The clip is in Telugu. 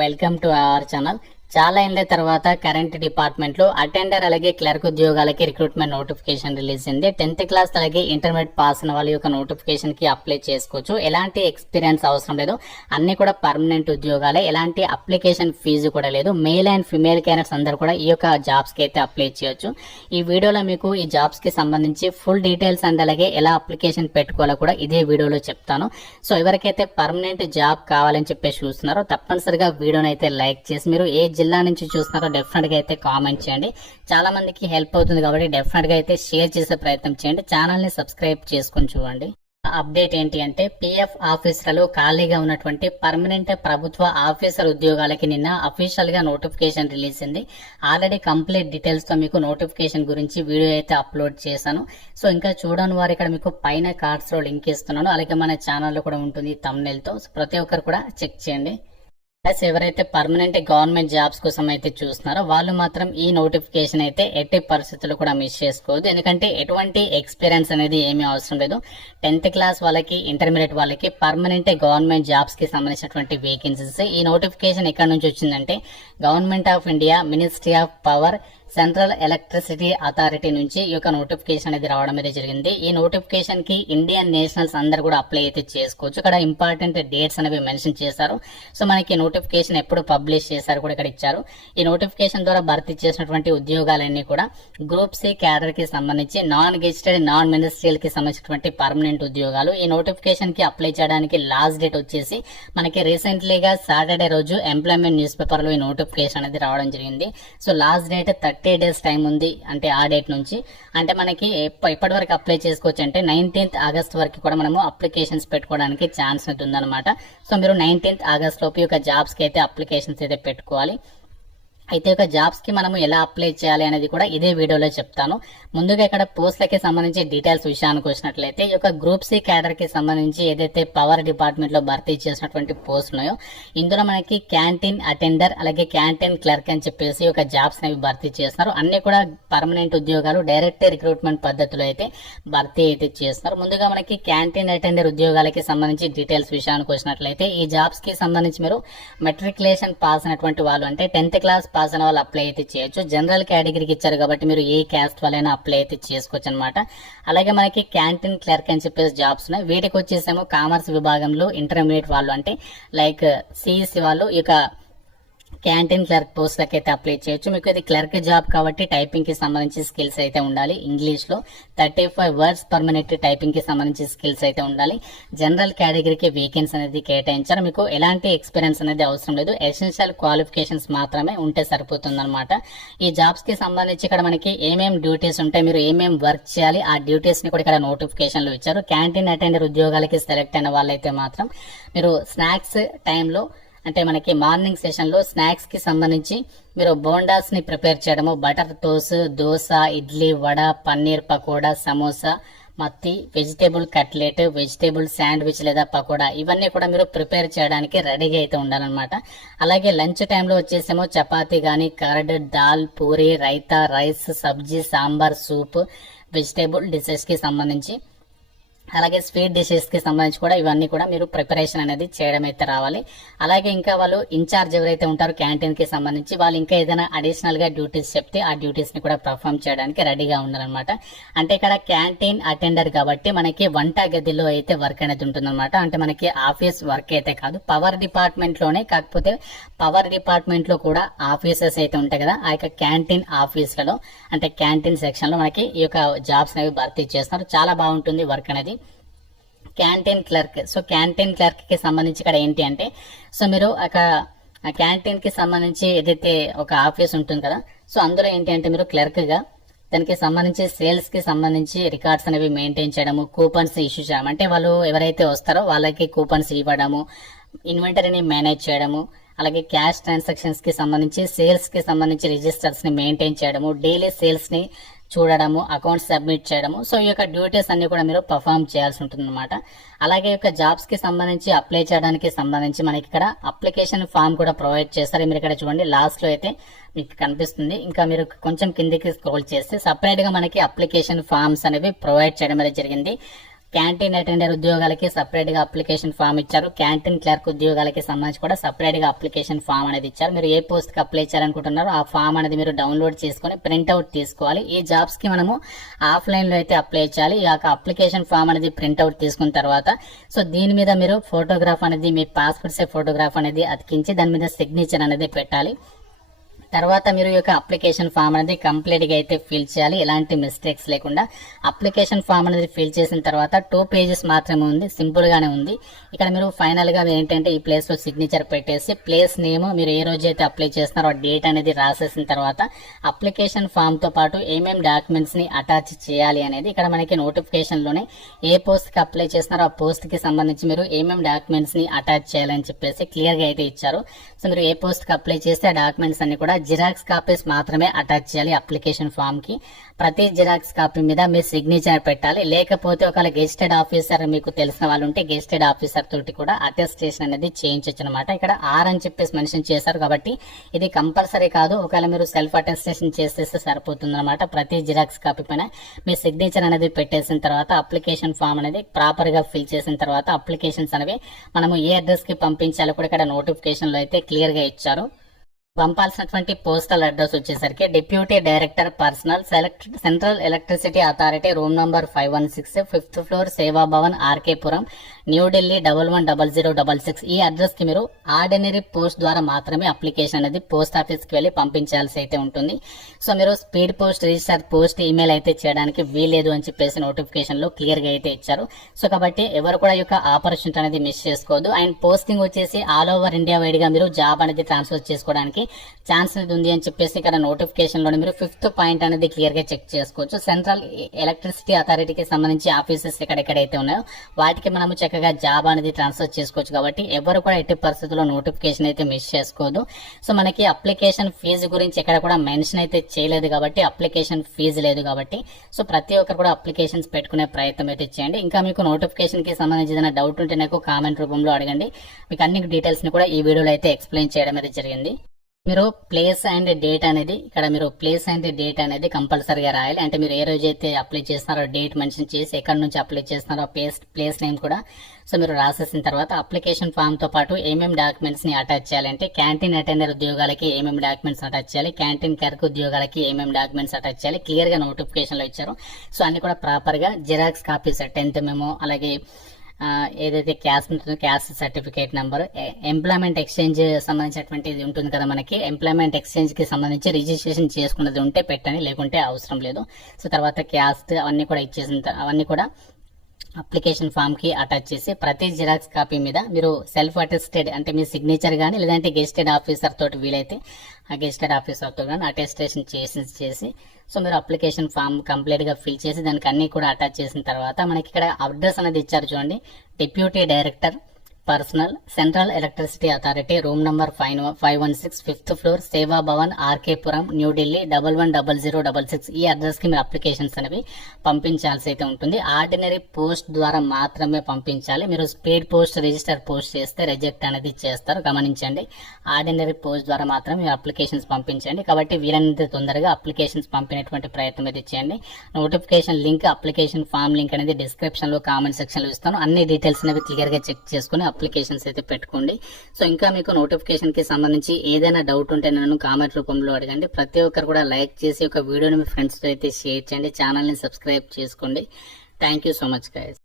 Welcome to our channel. చాలా ఏళ్ల తర్వాత కరెంట్ డిపార్ట్మెంట్ లో అటెండర్ అలాగే క్లర్క్ ఉద్యోగాలకి రిక్రూట్మెంట్ నోటిఫికేషన్ రిలీజ్ అయింది. 10th క్లాస్ అలాగే ఇంటర్మీడియట్ పాస్ అయిన వాళ్ళ యొక్క నోటిఫికేషన్ కి అప్లై చేసుకోవచ్చు. ఎలాంటి ఎక్స్పీరియన్స్ అవసరం లేదు, అన్ని కూడా పర్మనెంట్ ఉద్యోగాలే, ఎలాంటి అప్లికేషన్ ఫీజు కూడా లేదు. మేల్ అండ్ ఫిమేల్ క్యాండిడేట్స్ అందరూ కూడా ఈ యొక్క జాబ్స్ కి అయితే అప్లై చేయొచ్చు. ఈ వీడియోలో మీకు ఈ జాబ్స్ కి సంబంధించి ఫుల్ డీటెయిల్స్ అండ్ అలాగే ఎలా అప్లికేషన్ పెట్టుకోవాలో కూడా ఇదే వీడియోలో చెప్తాను. సో ఎవరికైతే పర్మనెంట్ జాబ్ కావాలని చెప్పేసి చూస్తున్నారో తప్పనిసరిగా వీడియోని అయితే లైక్ చేసి, మీరు ఏ జిల్లా నుంచి చూస్తున్నారో డెఫినెట్ గా అయితే కామెంట్ చేయండి. చాలా మందికి హెల్ప్ అవుతుంది కాబట్టి డెఫినెట్ గా అయితే షేర్ చేసే ప్రయత్నం చేయండి. ఛానల్ ని సబ్స్క్రైబ్ చేసుకుని చూడండి. అప్డేట్ ఏంటి అంటే పిఎఫ్ ఆఫీసర్లు ఖాళీగా ఉన్నటువంటి పర్మనెంట్ ప్రభుత్వ ఆఫీసర్ ఉద్యోగాలకి నిన్న అఫీషియల్ గా నోటిఫికేషన్ రిలీజ్ అయింది. ఆల్రెడీ కంప్లీట్ డీటెయిల్స్ తో మీకు నోటిఫికేషన్ గురించి వీడియో అయితే అప్లోడ్ చేశాను. సో ఇంకా చూడని వారు ఇక్కడ మీకు పైన కార్డ్స్ లో లింక్ ఇస్తున్నాను. అలాగే మన ఛానల్లో కూడా ఉంటుంది thumbnail తో. ప్రతి ఒక్కరు కూడా చెక్ చేయండి. ఎవరైతే పర్మనెంట్ గవర్నమెంట్ జాబ్స్ కోసం అయితే చూస్తున్నారో వాళ్ళు మాత్రం ఈ నోటిఫికేషన్ అయితే ఎట్టి పరిస్థితుల్లో కూడా మిస్ చేసుకోవద్దు. ఎందుకంటే ఎటువంటి ఎక్స్పీరియన్స్ అనేది ఏమీ అవసరం లేదు. 10th క్లాస్ వాళ్ళకి, ఇంటర్మీడియట్ వాళ్ళకి పర్మనెంట్ గవర్నమెంట్ జాబ్స్ కి సంబంధించినటువంటి వేకెన్సీస్. ఈ నోటిఫికేషన్ ఎక్కడి నుంచి వచ్చిందంటే government of India, ministry of power, central electricity authority నుంచి ఈ యొక్క నోటిఫికేషన్ అనేది రావడం అయితే జరిగింది. ఈ నోటిఫికేషన్ కి ఇండియన్ నేషనల్స్ అందరు కూడా అప్లై అయితే చేసుకోవచ్చు. ఇక్కడ ఇంపార్టెంట్ డేట్స్ అనేవి మెన్షన్ చేశారు. సో మనకి నోటిఫికేషన్ ఎప్పుడు పబ్లిష్ చేశారు కూడా ఇక్కడ ఇచ్చారు. ఈ నోటిఫికేషన్ ద్వారా భర్తీ చేసినటువంటి ఉద్యోగాలన్నీ కూడా గ్రూప్ సి క్యాడర్ కి సంబంధించి నాన్ గెజిటెడ్, నాన్ మినిస్ట్రియల్ కి సంబంధించినటువంటి పర్మనెంట్ ఉద్యోగాలు. ఈ నోటిఫికేషన్ కి అప్లై చేయడానికి లాస్ట్ డేట్ వచ్చేసి మనకి రీసెంట్లీగా సాటర్డే రోజు ఎంప్లాయ్మెంట్ న్యూస్ పేపర్ లో ఈ నోటిఫికేషన్ అనేది రావడం జరిగింది. So last date 30 days time ఉంది. అంటే ఆ డేట్ నుంచి అంటే మనకి ఇప్పటి వరకు అప్లై చేసుకోవచ్చు. అంటే 19th ఆగస్ట్ వరకు కూడా మనము అప్లికేషన్స్ పెట్టుకోవడానికి ఛాన్స్ ఉందన్నమాట. సో మీరు 19th ఆగస్ట్ లోపు యొక్క జాబ్స్ కి అయితే అప్లికేషన్స్ అయితే పెట్టుకోవాలి. అయితే ఒక జాబ్స్ కి మనము ఎలా అప్లై చేయాలి అనేది కూడా ఇదే వీడియోలో చెప్తాను. ముందుగా ఇక్కడ పోస్టులకి సంబంధించి డీటెయిల్స్ విషయానికి వచ్చినట్లయితే ఈ యొక్క గ్రూప్ సి క్యాడర్ కి సంబంధించి ఏదైతే పవర్ డిపార్ట్మెంట్ లో భర్తీ చేసినటువంటి పోస్ట్ ఉన్నాయో ఇందులో మనకి క్యాంటీన్ అటెండర్ అలాగే క్యాంటీన్ క్లర్క్ అని చెప్పేసి ఒక జాబ్స్ అనేవి భర్తీ చేస్తున్నారు. అన్ని కూడా పర్మనెంట్ ఉద్యోగాలు, డైరెక్ట్ రిక్రూట్మెంట్ పద్ధతిలో అయితే భర్తీ అయితే చేస్తున్నారు. ముందుగా మనకి క్యాంటీన్ అటెండర్ ఉద్యోగాలకి సంబంధించి డీటెయిల్స్ విషయానికి వచ్చినట్లయితే ఈ జాబ్స్ కి సంబంధించి మీరు మెట్రికులేషన్ పాస్ అయినటువంటి వాళ్ళు, అంటే 10th క్లాస్ పాస్ అయిన వాళ్ళు అప్లై అయితే చేయొచ్చు. జనరల్ కేటగిరీకి ఇచ్చారు కాబట్టి మీరు ఏ క్యాస్ట్ వాళ్ళైనా అప్లై అయితే చేసుకోవచ్చు అనమాట. అలాగే మనకి క్యాంటీన్ క్లర్క్ అని చెప్పేసి జాబ్స్ ఉన్నాయి. వీటికి వచ్చేసేమో కామర్స్ విభాగంలో ఇంటర్మీడియట్ వాళ్ళు, అంటే లైక్ సిఈసి వాళ్ళు ఈ యొక్క క్యాంటీన్ క్లర్క్ పోస్ట్ లకి అయితే అప్లై చేయొచ్చు. మీకు ఇది క్లర్క్ జాబ్ కాబట్టి టైపింగ్ కి సంబంధించి స్కిల్స్ అయితే ఉండాలి. ఇంగ్లీష్ లో 35 words పర్ మినిట్ టైపింగ్ కి సంబంధించి స్కిల్స్ అయితే ఉండాలి. జనరల్ కేటగిరీకి వేకెన్సీ అనేది కేటాయించారు. మీకు ఎలాంటి ఎక్స్పీరియన్స్ అనేది అవసరం లేదు, ఎసెన్షియల్ క్వాలిఫికేషన్స్ మాత్రమే ఉంటే సరిపోతుంది అనమాట. ఈ జాబ్స్ కి సంబంధించి ఇక్కడ మనకి ఏమేం డ్యూటీస్ ఉంటాయి, మీరు ఏమేం వర్క్ చేయాలి, ఆ డ్యూటీస్ ని కూడా ఇక్కడ నోటిఫికేషన్ లో ఇచ్చారు. క్యాంటీన్ అటెండర్ ఉద్యోగాలకి సెలెక్ట్ అయిన వాళ్ళైతే మాత్రం మీరు స్నాక్స్ టైంలో, అంటే మనకి మార్నింగ్ సెషన్ లో స్నాక్స్ కి సంబంధించి మీరు బోండాస్ ని ప్రిపేర్ చేయడము, బటర్ టోస్, దోశ, ఇడ్లీ, వడ, పన్నీర్ పకోడా, సమోసా, మత్తి, వెజిటేబుల్ కట్లెట్, వెజిటేబుల్ శాండ్విచ్ లేదా పకోడా, ఇవన్నీ కూడా మీరు ప్రిపేర్ చేయడానికి రెడీగా అయితే ఉండాలన్నమాట. అలాగే లంచ్ టైంలో వచ్చేసేమో చపాతీ గానీ, కర్డ్, దాల్, పూరి, రైతా, రైస్, సబ్జీ, సాంబార్, సూప్, వెజిటేబుల్ డిషెస్ కి సంబంధించి, అలాగే స్వీట్ డిషెస్ కి సంబంధించి కూడా ఇవన్నీ కూడా మీరు ప్రిపరేషన్ అనేది చేయడం అయితే రావాలి. అలాగే ఇంకా వాళ్ళు ఇన్ఛార్జ్ ఎవరైతే ఉంటారో క్యాంటీన్ కి సంబంధించి వాళ్ళు ఇంకా ఏదైనా అడిషనల్ గా డ్యూటీస్ చెప్తే ఆ డ్యూటీస్ ని కూడా పర్ఫామ్ చేయడానికి రెడీగా ఉండాలన్నమాట. అంటే ఇక్కడ క్యాంటీన్ అటెండర్ కాబట్టి మనకి వంట గదిలో అయితే వర్క్ అనేది ఉంటుందన్నమాట. అంటే మనకి ఆఫీస్ వర్క్ అయితే కాదు, పవర్ డిపార్ట్మెంట్ లోనే, కాకపోతే పవర్ డిపార్ట్మెంట్ లో కూడా ఆఫీసెస్ అయితే ఉంటాయి కదా, ఆ యొక్క క్యాంటీన్ ఆఫీసులలో, అంటే క్యాంటీన్ సెక్షన్ లో మనకి ఈ యొక్క జాబ్స్ అనేవి భర్తీ చేస్తున్నారు. చాలా బాగుంటుంది వర్క్ అనేది. Canteen clerk, so canteen clerk కి సంబంధించి ఇక్కడ ఏంటి అంటే, సో మీరు అక్కడ క్యాంటీన్ కి సంబంధించి ఏదైతే ఒక ఆఫీస్ ఉంటుంది కదా, సో అందులో ఏంటి అంటే మీరు క్లర్క్ గా దానికి సంబంధించి సేల్స్ కి సంబంధించి రికార్డ్స్ అనేవి మెయింటైన్ చేయడము, కూపన్స్ ఇష్యూ చేయడం, అంటే వాళ్ళు ఎవరైతే వస్తారో వాళ్ళకి కూపన్స్ ఇవ్వడము, ఇన్వెంటరీని మేనేజ్ చేయడము, అలాగే క్యాష్ ట్రాన్సాక్షన్స్ కి సంబంధించి, సేల్స్ కి సంబంధించి రిజిస్టర్స్ ని మెయింటైన్ చేయడము, డైలీ సేల్స్ ని చూడడము, అకౌంట్ సబ్మిట్ చేయడము. సో ఈ యొక్క డ్యూటీస్ అన్ని కూడా మీరు పర్ఫామ్ చేయాల్సి ఉంటుంది అనమాట. అలాగే ఈ యొక్క జాబ్స్ కి సంబంధించి అప్లై చేయడానికి సంబంధించి మనకి ఇక్కడ అప్లికేషన్ ఫామ్ కూడా ప్రొవైడ్ చేస్తారు. మీరు ఇక్కడ చూడండి లాస్ట్ లో అయితే మీకు కనిపిస్తుంది. ఇంకా మీరు కొంచెం కిందికి స్క్రోల్ చేస్తే సపరేట్ గా మనకి అప్లికేషన్ ఫామ్స్ అనేవి ప్రొవైడ్ చేయడం అనేది జరిగింది. క్యాంటీన్ అటెండర్ ఉద్యోగాలకి సపరేట్ గా అప్లికేషన్ ఫామ్ ఇచ్చారు. క్యాంటీన్ క్లర్క్ ఉద్యోగాలకి సంబంధించి కూడా సపరేట్ గా అప్లికేషన్ ఫామ్ అనేది ఇచ్చారు. మీరు ఏ పోస్ట్ కి అప్లై చేయాలనుకుంటున్నారో ఆ ఫామ్ అనేది మీరు డౌన్లోడ్ చేసుకుని ప్రింట్అవుట్ తీసుకోవాలి. ఈ జాబ్స్ కి మనము ఆఫ్లైన్ లో అయితే అప్లై చేయాలి. ఈ యొక్క అప్లికేషన్ ఫామ్ అనేది ప్రింట్అవుట్ తీసుకున్న తర్వాత సో దీని మీద మీరు ఫోటోగ్రాఫ్ అనేది మీ పాస్పోర్ట్ సైజ్ ఫోటోగ్రాఫ్ అనేది అతికించి దాని మీద సిగ్నేచర్ అనేది పెట్టాలి. తర్వాత మీరు ఈ యొక్క అప్లికేషన్ ఫామ్ అనేది కంప్లీట్ గా అయితే ఫిల్ చేయాలి, ఎలాంటి మిస్టేక్స్ లేకుండా. అప్లికేషన్ ఫామ్ అనేది ఫిల్ చేసిన తర్వాత 2 పేజెస్ మాత్రమే ఉంది, సింపుల్ గానే ఉంది. ఇక్కడ మీరు ఫైనల్ గా ఏంటంటే ఈ ప్లేస్ లో సిగ్నేచర్ పెట్టేసి ప్లేస్ నేమ్ మీరు ఏ రోజు అయితే అప్లై చేస్తున్నారో ఆ డేట్ అనేది రాసేసిన తర్వాత అప్లికేషన్ ఫామ్ తో పాటు ఏమేం డాక్యుమెంట్స్ ని అటాచ్ చేయాలి అనేది ఇక్కడ మనకి నోటిఫికేషన్ లోనే ఏ పోస్ట్ కి అప్లై చేస్తున్నారో ఆ పోస్ట్ కి సంబంధించి మీరు ఏమేం డాక్యుమెంట్స్ ని అటాచ్ చేయాలని చెప్పేసి క్లియర్ గా అయితే ఇచ్చారు. సో మీరు ఏ పోస్ట్ కి అప్లై చేస్తే ఆ డాక్యుమెంట్స్ అన్ని కూడా జిరాక్స్ కాపీస్ మాత్రమే అటాచ్ చేయాలి. అప్లికేషన్ ఫామ్ కి ప్రతి జిరాక్స్ కాపీ మీద మీ సిగ్నేచర్ పెట్టాలి. లేకపోతే ఒకవేళ గెస్టెడ్ ఆఫీసర్ మీకు తెలిసిన వాళ్ళు ఉంటే గెస్టెడ్ ఆఫీసర్ తోటి కూడా అటెస్టేషన్ అనేది చేయించవచ్చు అనమాట. ఇక్కడ ఆర్ అని చెప్పేసి మెన్షన్ చేశారు కాబట్టి ఇది కంపల్సరీ కాదు. ఒకవేళ మీరు సెల్ఫ్ అటెస్టేషన్ చేసేస్తే సరిపోతుంది అనమాట. ప్రతి జిరాక్స్ కాపీ పైన మీ సిగ్నేచర్ అనేది పెట్టేసిన తర్వాత అప్లికేషన్ ఫామ్ అనేది ప్రాపర్ గా ఫిల్ చేసిన తర్వాత అప్లికేషన్స్ అనేవి మనము ఏ అడ్రస్ కి పంపించాలో కూడా ఇక్కడ నోటిఫికేషన్ లో అయితే క్లియర్ గా ఇచ్చారు. పంపాల్సినటువంటి పోస్టల్ అడ్రస్ వచ్చేసరికి deputy director personal central electricity authority room number 516 5th floor సేవా భవన్ ఆర్కేపురం న్యూఢిల్లీ 110066. ఈ అడ్రస్ కి మీరు ఆర్డినరీ పోస్ట్ ద్వారా మాత్రమే అప్లికేషన్ అనేది పోస్ట్ ఆఫీస్ కి వెళ్లి పంపించాల్సి అయితే ఉంటుంది. సో మీరు speed post, register post, email అయితే చేయడానికి వీలేదు అని చెప్పేసి నోటిఫికేషన్ లో క్లియర్ గా అయితే ఇచ్చారు. సో కాబట్టి ఎవరు కూడా ఈ యొక్క ఆపర్చునిటీ అనేది మిస్ చేసుకోవద్దు. అండ్ పోస్టింగ్ వచ్చేసి ఆల్ ఓవర్ ఇండియా వైడ్ గా మీరు జాబ్ అనేది ట్రాన్స్ఫర్ చేసుకోవడానికి ఛాన్స్ అనేది ఉంది అని చెప్పేసి ఇక్కడ నోటిఫికేషన్ లో మీరు 5th పాయింట్ అనేది క్లియర్ గా చెక్ చేసుకోవచ్చు. సెంట్రల్ ఎలక్ట్రిసిటీ అథారిటీకి సంబంధించి ఆఫీసెస్ ఎక్కడెక్కడైతే ఉన్నాయో వాటికి మనము చక్కగా జాబ్ అనేది ట్రాన్స్ఫర్ చేసుకోవచ్చు. కాబట్టి ఎవరు కూడా ఎట్టి పరిస్థితుల్లో నోటిఫికేషన్ అయితే మిస్ చేసుకోవద్దు. సో మనకి అప్లికేషన్ ఫీజు గురించి ఎక్కడ కూడా మెన్షన్ అయితే చేయలేదు కాబట్టి అప్లికేషన్ ఫీజు లేదు కాబట్టి సో ప్రతి ఒక్కరు కూడా అప్లికేషన్స్ పెట్టుకునే ప్రయత్నం అయితే చేయండి. ఇంకా మీకు నోటిఫికేషన్ కి సంబంధించి ఏదైనా డౌట్ ఉంటే నాకు కామెంట్ రూపంలో అడగండి. మీకు అన్ని డీటెయిల్స్ ని కూడా ఈ వీడియోలో అయితే ఎక్స్ప్లెయిన్ చేయడం అయితే జరిగింది. మీరు ప్లేస్ అండ్ డేట్ అనేది ఇక్కడ మీరు ప్లేస్ అండ్ డేట్ అనేది కంపల్సరీగా రాయాలి. అంటే మీరు ఏ రోజు అయితే అప్లై చేస్తున్నారో డేట్ మెన్షన్ చేసి ఎక్కడి నుంచి అప్లై చేస్తున్నారో ప్లేస్ నేమ్ కూడా సో మీరు రాసేసిన తర్వాత అప్లికేషన్ ఫామ్ తో పాటు ఏమేమి డాక్యుమెంట్స్ ని అటాచ్ చేయాలంటే క్యాంటీన్ అటెండర్ ఉద్యోగాలకి ఏమేమి డాక్యుమెంట్స్ అటాచ్ చేయాలి, క్యాంటీన్ క్లర్క్ ఉద్యోగాలకి ఏమేమి డాక్యుమెంట్స్ అటాచ్ చేయాలి క్లియర్ గా నోటిఫికేషన్ లో ఇచ్చారు. సో అన్ని కూడా ప్రాపర్ గా జిరాక్స్ కాపీస్ 10th మెమో, అలాగే ఏదైతే caste certificate number, employment exchange సంబంధించినటువంటి ఇది ఉంటుంది కదా మనకి, ఎంప్లాయ్మెంట్ ఎక్స్చేంజ్ కి సంబంధించి రిజిస్ట్రేషన్ చేసుకున్నది ఉంటే పెట్టండి, లేకుంటే అవసరం లేదు. సో తర్వాత క్యాస్ట్ అవన్నీ కూడా ఇచ్చేసిన అవన్నీ కూడా అప్లికేషన్ ఫామ్ కి అటాచ్ చేసి ప్రతి జిరాక్స్ కాపీ మీద మీరు సెల్ఫ్ అటెస్టెడ్ అంటే మీ సిగ్నేచర్ గానీ లేదంటే గెస్టెడ్ ఆఫీసర్ తోటి వీలైతే ఆ గెస్టెడ్ ఆఫీసర్ తో కానీ అటెస్టేషన్ చేసి సో మీరు అప్లికేషన్ ఫామ్ కంప్లీట్ గా ఫిల్ చేసి దానికి అన్ని కూడా అటాచ్ చేసిన తర్వాత మనకి ఇక్కడ అడ్రస్ అనేది ఇచ్చారు చూడండి, deputy director personal central electricity authority room number 516 5th floor సేవా భవన్ ఆర్కేపురం న్యూఢిల్లీ 110066. ఈ అడ్రస్ కి మీరు అప్లికేషన్స్ అనేవి పంపించాల్సి అయితే ఉంటుంది. ఆర్డినరీ పోస్ట్ ద్వారా మాత్రమే పంపించాలి. మీరు స్పీడ్ పోస్ట్, రిజిస్టర్ పోస్ట్ చేస్తే రిజెక్ట్ అనేది చేస్తారు, గమనించండి. ఆర్డినరీ పోస్ట్ ద్వారా మాత్రమే మీరు అప్లికేషన్స్ పంపించండి. కాబట్టి వీలైనంత తొందరగా అప్లికేషన్స్ పంపినటువంటి ప్రయత్నం అయితే చేయండి. Notification link, application form link అనేది డిస్క్రిప్షన్ లో కామెంట్ సెక్షన్ లో ఇస్తాను. అన్ని డీటెయిల్స్ అనేవి క్లియర్ గా చెక్ చేసుకుని అప్లికేషన్స్ అయితే పెట్టుకోండి. సో ఇంకా మీకు నోటిఫికేషన్ కి సంబంధించి ఏదైనా డౌట్ ఉంటే నన్ను కామెంట్ రూపంలో అడగండి. ప్రతి ఒక్కరు కూడా లైక్ చేసి ఒక వీడియోని మీ ఫ్రెండ్స్ తో అయితే షేర్ చేయండి. ఛానల్ ని సబ్స్క్రైబ్ చేసుకోండి. Thank you so much guys.